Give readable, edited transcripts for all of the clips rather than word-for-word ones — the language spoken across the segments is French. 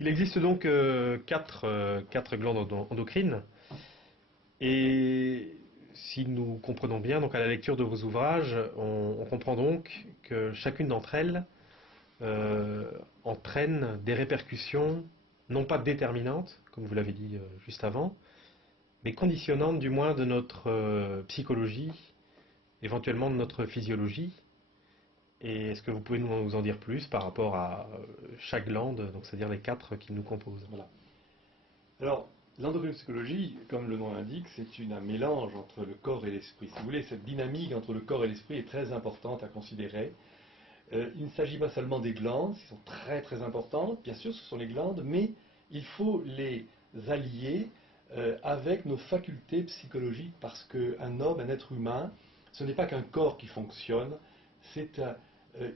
Il existe donc quatre glandes endocrines et si nous comprenons bien, donc à la lecture de vos ouvrages, on comprend donc que chacune d'entre elles entraîne des répercussions non pas déterminantes, comme vous l'avez dit juste avant, mais conditionnantes du moins de notre psychologie, éventuellement de notre physiologie. Et est-ce que vous pouvez nous en dire plus par rapport à chaque glande, donc c'est-à-dire les quatre qui nous composent? Voilà. Alors, l'endocrinopsychologie, comme le nom l'indique, c'est un mélange entre le corps et l'esprit. Si vous voulez, cette dynamique entre le corps et l'esprit est très importante à considérer. Il ne s'agit pas seulement des glandes, qui sont très très importantes, bien sûr ce sont les glandes, mais il faut les allier avec nos facultés psychologiques, parce qu'un homme, un être humain, ce n'est pas qu'un corps qui fonctionne, c'est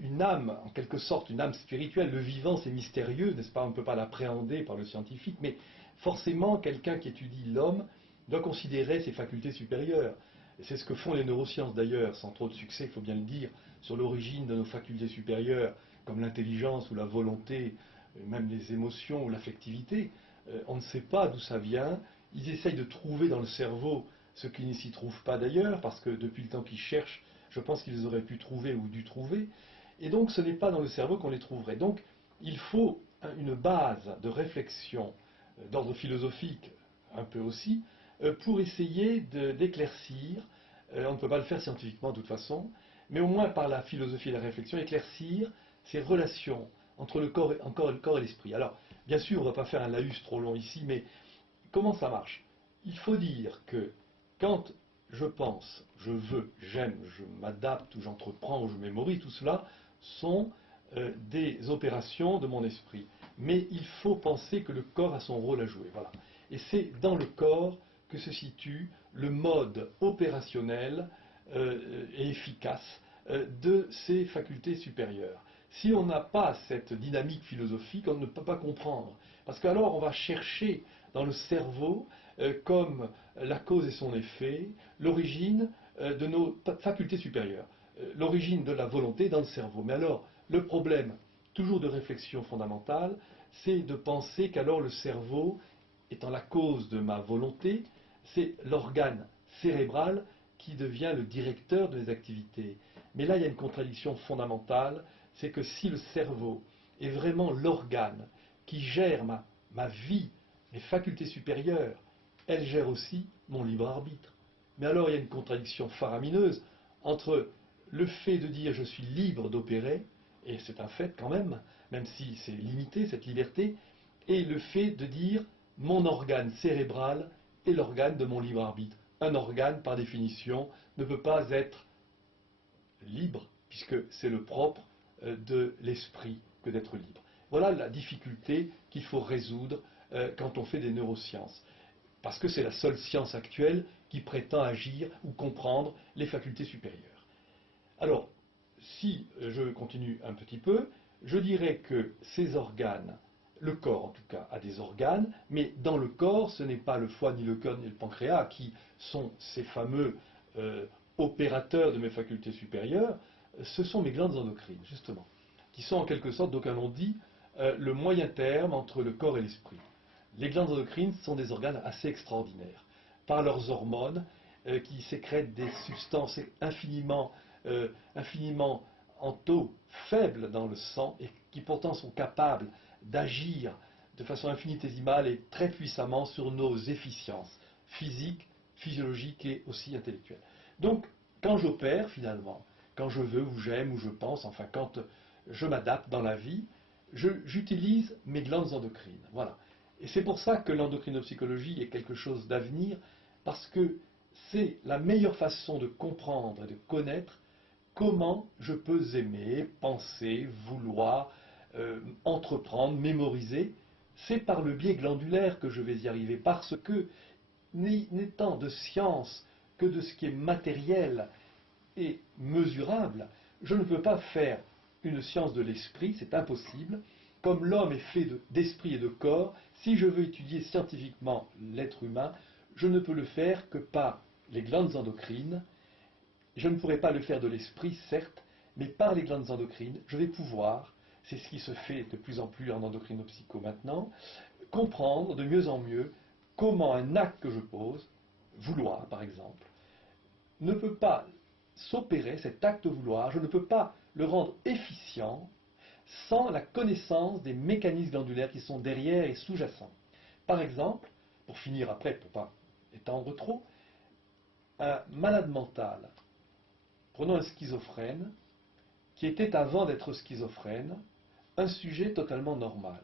une âme, en quelque sorte, une âme spirituelle. Le vivant, c'est mystérieux, n'est-ce pas? On ne peut pas l'appréhender par le scientifique, mais forcément, quelqu'un qui étudie l'homme doit considérer ses facultés supérieures. Et c'est ce que font les neurosciences d'ailleurs, sans trop de succès, il faut bien le dire, sur l'origine de nos facultés supérieures, comme l'intelligence ou la volonté, même les émotions ou l'affectivité. On ne sait pas d'où ça vient. Ils essayent de trouver dans le cerveau ce qui ne s'y trouve pas d'ailleurs, parce que depuis le temps qu'ils cherchent, je pense qu'ils auraient pu trouver ou dû trouver. Et donc ce n'est pas dans le cerveau qu'on les trouverait. Donc il faut une base de réflexion d'ordre philosophique, un peu aussi, pour essayer d'éclaircir, on ne peut pas le faire scientifiquement de toute façon, mais au moins par la philosophie et la réflexion, éclaircir ces relations entre le corps et l'esprit. Alors, bien sûr, on ne va pas faire un laïus trop long ici, mais comment ça marche? Il faut dire que quand je pense, je veux, j'aime, je m'adapte, ou j'entreprends, ou je mémorise, tout cela sont des opérations de mon esprit. Mais il faut penser que le corps a son rôle à jouer. Voilà. Et c'est dans le corps que se situe le mode opérationnel et efficace de ces facultés supérieures. Si on n'a pas cette dynamique philosophique, on ne peut pas comprendre. Parce qu'alors on va chercher dans le cerveau, comme la cause et son effet, l'origine de nos facultés supérieures, l'origine de la volonté dans le cerveau. Mais alors, le problème, toujours de réflexion fondamentale, c'est de penser qu'alors le cerveau, étant la cause de ma volonté, c'est l'organe cérébral qui devient le directeur de mes activités. Mais là, il y a une contradiction fondamentale, c'est que si le cerveau est vraiment l'organe qui gère ma vie, mes facultés supérieures, elle gère aussi mon libre arbitre. Mais alors il y a une contradiction faramineuse entre le fait de dire je suis libre d'opérer, et c'est un fait quand même si c'est limité cette liberté, et le fait de dire mon organe cérébral est l'organe de mon libre arbitre. Un organe, par définition, ne peut pas être libre, puisque c'est le propre de l'esprit que d'être libre. Voilà la difficulté qu'il faut résoudre quand on fait des neurosciences. Parce que c'est la seule science actuelle qui prétend agir ou comprendre les facultés supérieures. Alors, si je continue un petit peu, je dirais que ces organes, le corps en tout cas, a des organes, mais dans le corps, ce n'est pas le foie, ni le cœur, ni le pancréas qui sont ces fameux opérateurs de mes facultés supérieures, ce sont mes glandes endocrines, justement, qui sont en quelque sorte, d'aucuns l'ont dit, le moyen terme entre le corps et l'esprit. Les glandes endocrines sont des organes assez extraordinaires, par leurs hormones, qui sécrètent des substances infiniment en taux faible dans le sang, et qui pourtant sont capables d'agir de façon infinitésimale et très puissamment sur nos efficiences physiques, physiologiques et aussi intellectuelles. Donc, quand j'opère, finalement, quand je veux, ou j'aime, ou je pense, enfin, quand je m'adapte dans la vie, j'utilise mes glandes endocrines. Voilà. Et c'est pour ça que l'endocrinopsychologie est quelque chose d'avenir, parce que c'est la meilleure façon de comprendre et de connaître comment je peux aimer, penser, vouloir, entreprendre, mémoriser. C'est par le biais glandulaire que je vais y arriver, parce que, n'étant de science que de ce qui est matériel et mesurable, je ne peux pas faire une science de l'esprit, c'est impossible. Comme l'homme est fait d'esprit et de corps, si je veux étudier scientifiquement l'être humain, je ne peux le faire que par les glandes endocrines. Je ne pourrai pas le faire de l'esprit, certes, mais par les glandes endocrines, je vais pouvoir c'est ce qui se fait de plus en plus en endocrinopsycho maintenant, comprendre de mieux en mieux comment un acte que je pose, vouloir par exemple, ne peut pas s'opérer, cet acte vouloir, je ne peux pas le rendre efficient sans la connaissance des mécanismes glandulaires qui sont derrière et sous-jacents. Par exemple, pour finir après, pour ne pas étendre trop, un malade mental, prenons un schizophrène, qui était avant d'être schizophrène, un sujet totalement normal,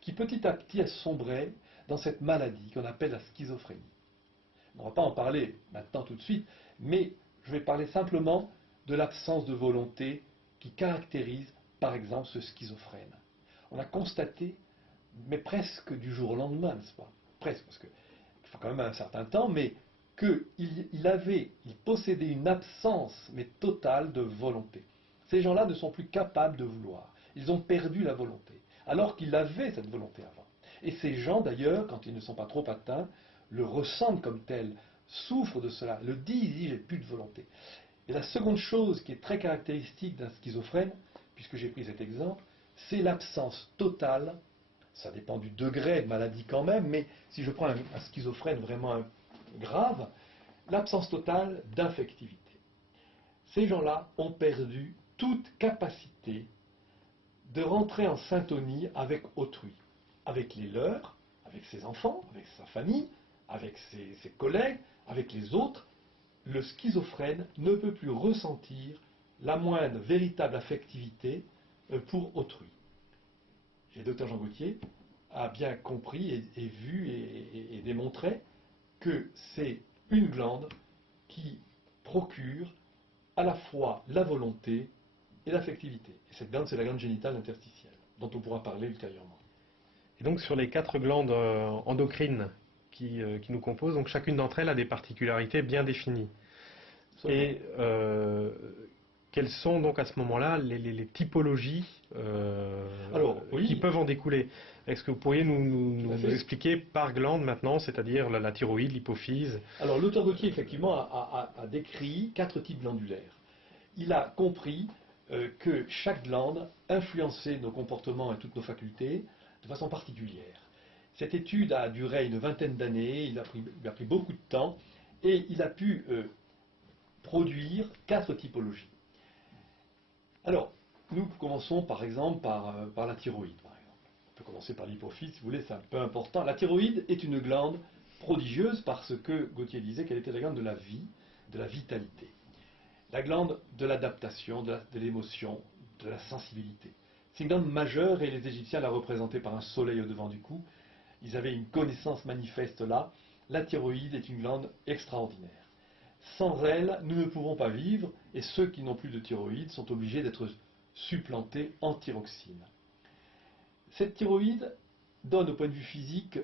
qui petit à petit a sombré dans cette maladie qu'on appelle la schizophrénie. On ne va pas en parler maintenant tout de suite, mais je vais parler simplement de l'absence de volonté qui caractérise par exemple ce schizophrène. On a constaté, mais presque du jour au lendemain, n'est-ce pas? Presque, parce qu'il faut quand même un certain temps, mais qu'il possédait une absence, mais totale, de volonté. Ces gens-là ne sont plus capables de vouloir. Ils ont perdu la volonté, alors qu'ils avaient cette volonté avant. Et ces gens, d'ailleurs, quand ils ne sont pas trop atteints, le ressentent comme tel, souffrent de cela, le disent, j'ai plus de volonté. Et la seconde chose qui est très caractéristique d'un schizophrène, puisque j'ai pris cet exemple, c'est l'absence totale, ça dépend du degré de maladie quand même, mais si je prends un schizophrène vraiment grave, l'absence totale d'affectivité. Ces gens-là ont perdu toute capacité de rentrer en syntonie avec autrui, avec les leurs, avec ses enfants, avec sa famille, avec ses collègues, avec les autres. Le schizophrène ne peut plus ressentir la moindre véritable affectivité pour autrui. Et le Dr Jean Gauthier a bien compris et vu et démontré que c'est une glande qui procure à la fois la volonté et l'affectivité. Et cette glande, c'est la glande génitale interstitielle, dont on pourra parler ultérieurement. Et donc sur les 4 glandes endocrines qui nous composent, donc chacune d'entre elles a des particularités bien définies. Et quelles sont donc à ce moment-là les typologies qui peuvent en découler? Est-ce que vous pourriez nous expliquer par glande maintenant, c'est-à-dire la thyroïde, l'hypophyse? Alors l'auteur Gauthier effectivement a décrit 4 types glandulaires. Il a compris que chaque glande influençait nos comportements et toutes nos facultés de façon particulière. Cette étude a duré une vingtaine d'années, il a pris beaucoup de temps, et il a pu produire 4 typologies. Alors, nous commençons par exemple par la thyroïde. Par exemple. On peut commencer par l'hypophyse, si vous voulez, c'est un peu important. La thyroïde est une glande prodigieuse parce que Gauthier disait qu'elle était la glande de la vie, de la vitalité. La glande de l'adaptation, de l'émotion, de la sensibilité. C'est une glande majeure et les Égyptiens la représentaient par un soleil au-devant du cou. Ils avaient une connaissance manifeste là. La thyroïde est une glande extraordinaire. Sans elle, nous ne pouvons pas vivre et ceux qui n'ont plus de thyroïde sont obligés d'être supplantés en thyroxine. Cette thyroïde donne au point de vue physique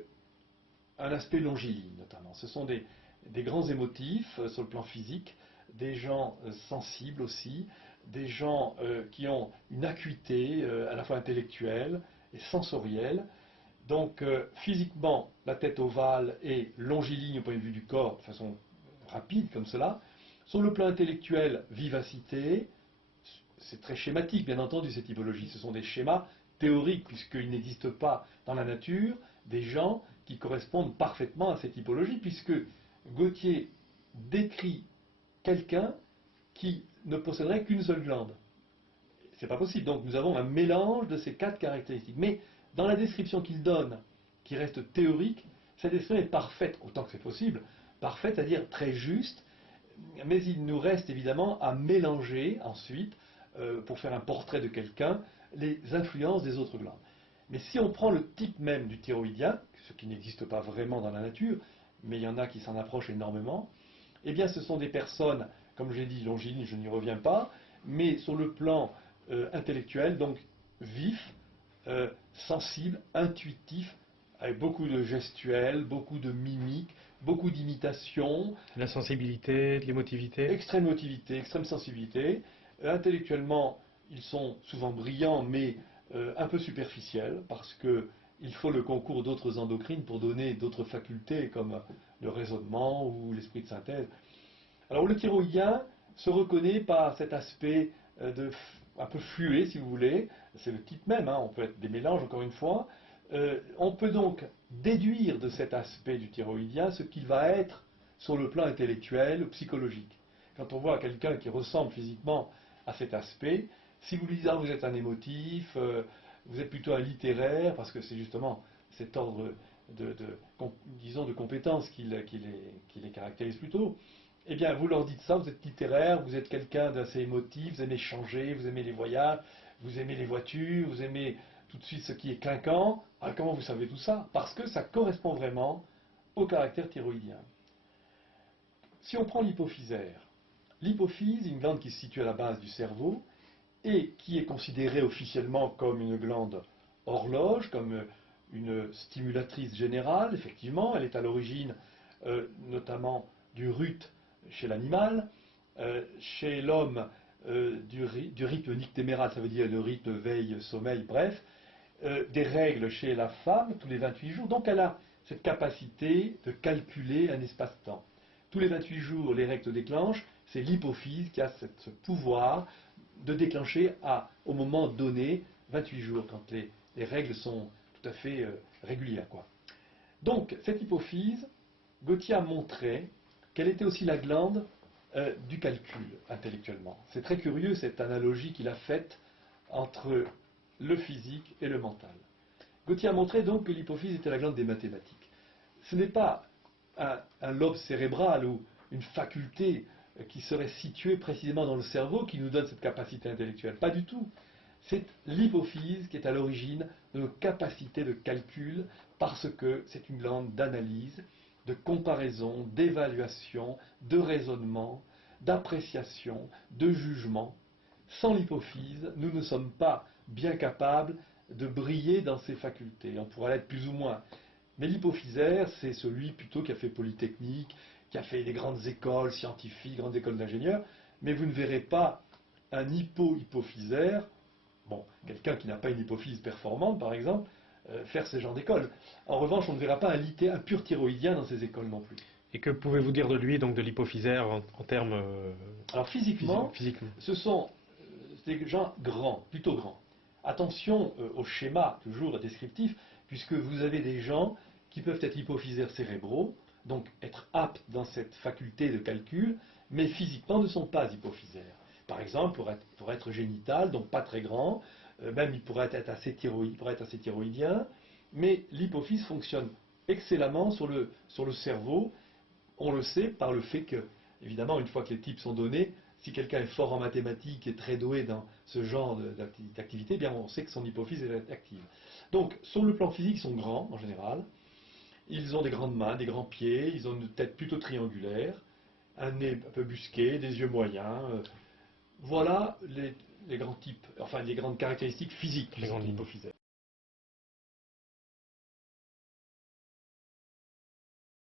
un aspect longiligne notamment. Ce sont des grands émotifs sur le plan physique, des gens sensibles aussi, des gens qui ont une acuité à la fois intellectuelle et sensorielle. Donc physiquement, la tête ovale et longiligne au point de vue du corps, de façon rapide comme cela. Sur le plan intellectuel, vivacité, c'est très schématique bien entendu ces typologies, ce sont des schémas théoriques puisqu'il n'existe pas dans la nature des gens qui correspondent parfaitement à ces typologies puisque Gauthier décrit quelqu'un qui ne posséderait qu'une seule glande. C'est pas possible, donc nous avons un mélange de ces 4 caractéristiques. Mais dans la description qu'il donne, qui reste théorique, cette description est parfaite, autant que c'est possible, parfaite, c'est-à-dire très juste, mais il nous reste évidemment à mélanger ensuite, pour faire un portrait de quelqu'un, les influences des autres glandes. Mais si on prend le type même du thyroïdien, ce qui n'existe pas vraiment dans la nature, mais il y en a qui s'en approchent énormément, eh bien ce sont des personnes, comme j'ai dit, longines, je n'y reviens pas, mais sur le plan intellectuel, donc vif, sensible, intuitif, avec beaucoup de gestuels, beaucoup de mimiques, beaucoup d'imitations. La sensibilité, l'émotivité. Extrême motivité, extrême sensibilité. Intellectuellement, ils sont souvent brillants, mais un peu superficiels, parce qu'il faut le concours d'autres endocrines pour donner d'autres facultés, comme le raisonnement ou l'esprit de synthèse. Alors le thyroïdien se reconnaît par cet aspect de un peu fluet, si vous voulez, c'est le type même, hein, on peut être des mélanges, encore une fois. On peut donc déduire de cet aspect du thyroïdien ce qu'il va être sur le plan intellectuel ou psychologique. Quand on voit quelqu'un qui ressemble physiquement à cet aspect, si vous lui dites, ah, vous êtes un émotif, vous êtes plutôt un littéraire, parce que c'est justement cet ordre disons, de compétences qui les caractérise plutôt, eh bien, vous leur dites ça, vous êtes littéraire, vous êtes quelqu'un d'assez émotif, vous aimez changer, vous aimez les voyages, vous aimez les voitures, vous aimez tout de suite ce qui est clinquant. Ah, comment vous savez tout ça? Parce que ça correspond vraiment au caractère thyroïdien. Si on prend l'hypophysaire, l'hypophyse, une glande qui se situe à la base du cerveau et qui est considérée officiellement comme une glande horloge, comme une stimulatrice générale, effectivement, elle est à l'origine notamment du RUT chez l'animal, chez l'homme du rythme nictéméral, ça veut dire le rythme veille-sommeil, bref, des règles chez la femme tous les 28 jours, donc elle a cette capacité de calculer un espace-temps. Tous les 28 jours, les règles se déclenchent, c'est l'hypophyse qui a ce pouvoir de déclencher au moment donné, 28 jours, quand les règles sont tout à fait régulières, quoi. Donc, cette hypophyse, Gautier a montré qu'elle était aussi la glande du calcul, intellectuellement. C'est très curieux, cette analogie qu'il a faite entre le physique et le mental. Gautier a montré donc que l'hypophyse était la glande des mathématiques. Ce n'est pas un lobe cérébral ou une faculté qui serait située précisément dans le cerveau qui nous donne cette capacité intellectuelle. Pas du tout. C'est l'hypophyse qui est à l'origine de nos capacités de calcul parce que c'est une glande d'analyse, de comparaison, d'évaluation, de raisonnement, d'appréciation, de jugement. Sans l'hypophyse, nous ne sommes pas bien capables de briller dans ces facultés. On pourrait l'être plus ou moins. Mais l'hypophysaire, c'est celui plutôt qui a fait Polytechnique, qui a fait des grandes écoles scientifiques, grandes écoles d'ingénieurs, mais vous ne verrez pas un hypophysaire, bon, quelqu'un qui n'a pas une hypophyse performante par exemple, faire ce genre d'école. En revanche, on ne verra pas un pur thyroïdien dans ces écoles non plus. Et que pouvez-vous dire de lui, donc de l'hypophysaire, en termes Alors physiquement, physiquement? ce sont des gens grands, plutôt grands. Attention au schéma, toujours descriptif, puisque vous avez des gens qui peuvent être hypophysaires cérébraux, donc être aptes dans cette faculté de calcul, mais physiquement ne sont pas hypophysaires. Par exemple, pour être génital, donc pas très grand, même il pourrait être assez thyroïdien, mais l'hypophyse fonctionne excellemment sur le cerveau. On le sait par le fait que, évidemment, une fois que les types sont donnés, si quelqu'un est fort en mathématiques et très doué dans ce genre d'activité, eh bien on sait que son hypophyse est active. Donc, sur le plan physique, ils sont grands en général. Ils ont des grandes mains, des grands pieds, ils ont une tête plutôt triangulaire, un nez un peu busqué, des yeux moyens. Voilà les grands types, enfin les grandes caractéristiques physiques de l'hypophysaire.